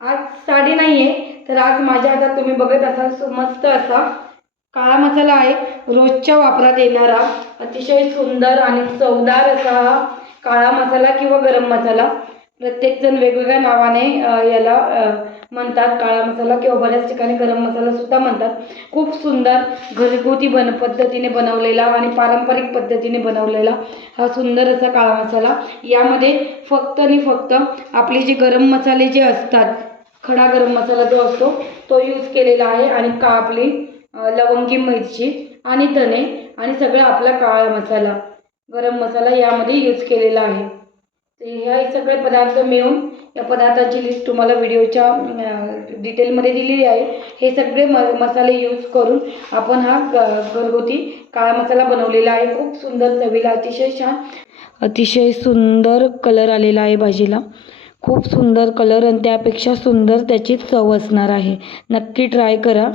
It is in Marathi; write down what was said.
आज साडी नाही आहे, तर आज माझ्या हातात तुम्ही बघत असाल मस्त असा काळा मसाला आहे. रोजच्या वापरात येणारा अतिशय सुंदर आणि चवदार असा हा काळा मसाला किंवा गरम मसाला. प्रत्येकजण वेगवेगळ्या नावाने याला म्हणतात. काळा मसाला किंवा बऱ्याच ठिकाणी गरम मसाला सुद्धा म्हणतात. खूप सुंदर घरगुती पद्धतीने बनवलेला आणि पारंपरिक पद्धतीने बनवलेला हा सुंदर असा काळा मसाला. यामध्ये फक्त आणि फक्त आपले जे गरम मसाले जे असतात, खडा गरम मसाला जो असतो तो यूज केलेला आहे आणि आपली लवंगी मिरची आणि धने आणि सगळा आपला काळा मसाला गरम मसाला यामध्ये यूज केलेला आहे. तर हे सगळे पदार्थ मिळून या पदार्थांची लिस्ट तुम्हाला व्हिडिओच्या डिटेलमध्ये दिलेली आहे. हे सगळे मसाले यूज करून आपण हा घरगुती काळा मसाला बनवलेला आहे. खूप सुंदर चवीला, अतिशय छान, अतिशय सुंदर कलर आलेला आहे भाजीला. खूप सुंदर कलर आणि त्यापेक्षा सुंदर त्याची चव असणार आहे. नक्की ट्राय करा.